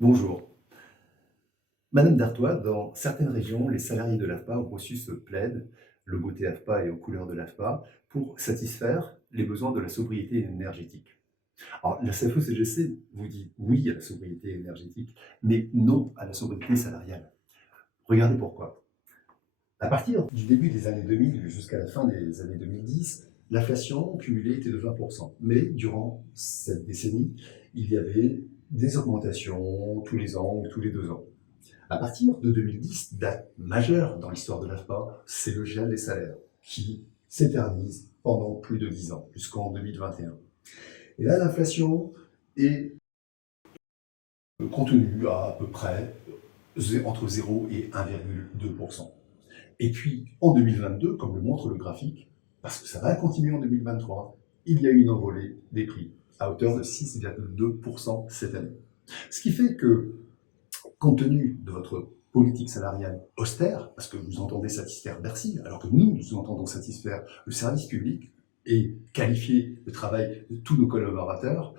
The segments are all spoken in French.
Bonjour. Madame Dartois, dans certaines régions, les salariés de l'AFPA ont reçu ce plaid, logoté AFPA et aux couleurs de l'AFPA, pour satisfaire les besoins de la sobriété énergétique. Alors, la CFE-CGC vous dit oui à la sobriété énergétique, mais non à la sobriété salariale. Regardez pourquoi. À partir du début des années 2000 jusqu'à la fin des années 2010, l'inflation cumulée était de 20%. Mais durant cette décennie, il y avait des augmentations tous les ans ou tous les 2 ans. À partir de 2010, date majeure dans l'histoire de l'AFPA, c'est le gel des salaires qui s'éternise pendant plus de 10 ans, jusqu'en 2021. Et là, l'inflation est contenue à peu près entre 0 et 1,2%. Et puis, en 2022, comme le montre le graphique, parce que ça va continuer en 2023, il y a une envolée des prix à hauteur de 6,2% cette année. Ce qui fait que, compte tenu de votre politique salariale austère, parce que vous entendez satisfaire Bercy, alors que nous entendons satisfaire le service public et qualifier le travail de tous nos collaborateurs,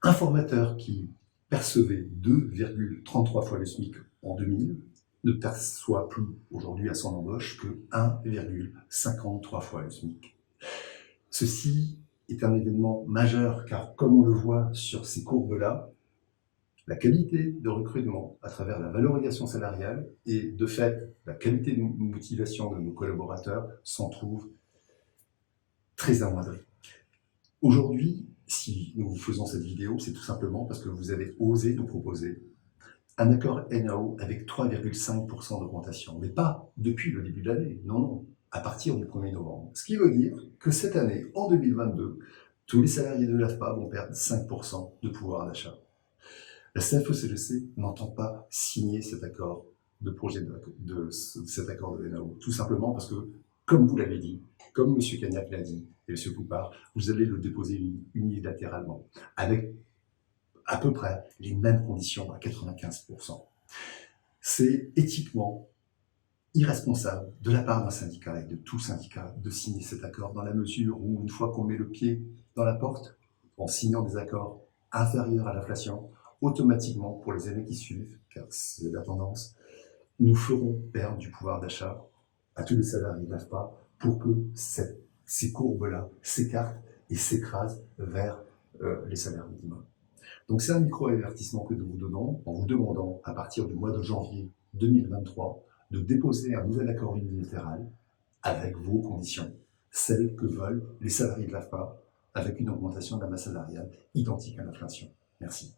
un formateur qui percevait 2,33 fois le SMIC en 2000 ne perçoit plus aujourd'hui à son embauche que 1,53 fois le SMIC. Ceci est un événement majeur car, comme on le voit sur ces courbes-là, la qualité de recrutement à travers la valorisation salariale et de fait la qualité de motivation de nos collaborateurs s'en trouve très amoindrie. Aujourd'hui, si nous vous faisons cette vidéo, c'est tout simplement parce que vous avez osé nous proposer un accord NAO avec 3,5% d'augmentation, mais pas depuis le début de l'année, non, non, à partir du 1er novembre. Ce qui veut dire que cette année, en 2022, tous les salariés de l'AFPA vont perdre 5% de pouvoir d'achat. La CFE-CGC n'entend pas signer cet accord de projet cet accord de NAO, tout simplement parce que, comme vous l'avez dit, comme M. Cagnac l'a dit, et M. Poupard, vous allez le déposer unilatéralement, avec à peu près les mêmes conditions à 95%. C'est éthiquement irresponsable de la part d'un syndicat et de tout syndicat de signer cet accord dans la mesure où, une fois qu'on met le pied dans la porte, en signant des accords inférieurs à l'inflation, automatiquement, pour les années qui suivent, car c'est la tendance, nous ferons perdre du pouvoir d'achat à tous les salariés de l'AFPA pour que ces courbes-là s'écartent et s'écrasent vers les salaires minimums. Donc c'est un micro-avertissement que nous vous donnons en vous demandant, à partir du mois de janvier 2023, de déposer un nouvel accord unilatéral avec vos conditions, celles que veulent les salariés de l'AFPA, avec une augmentation de la masse salariale identique à l'inflation. Merci.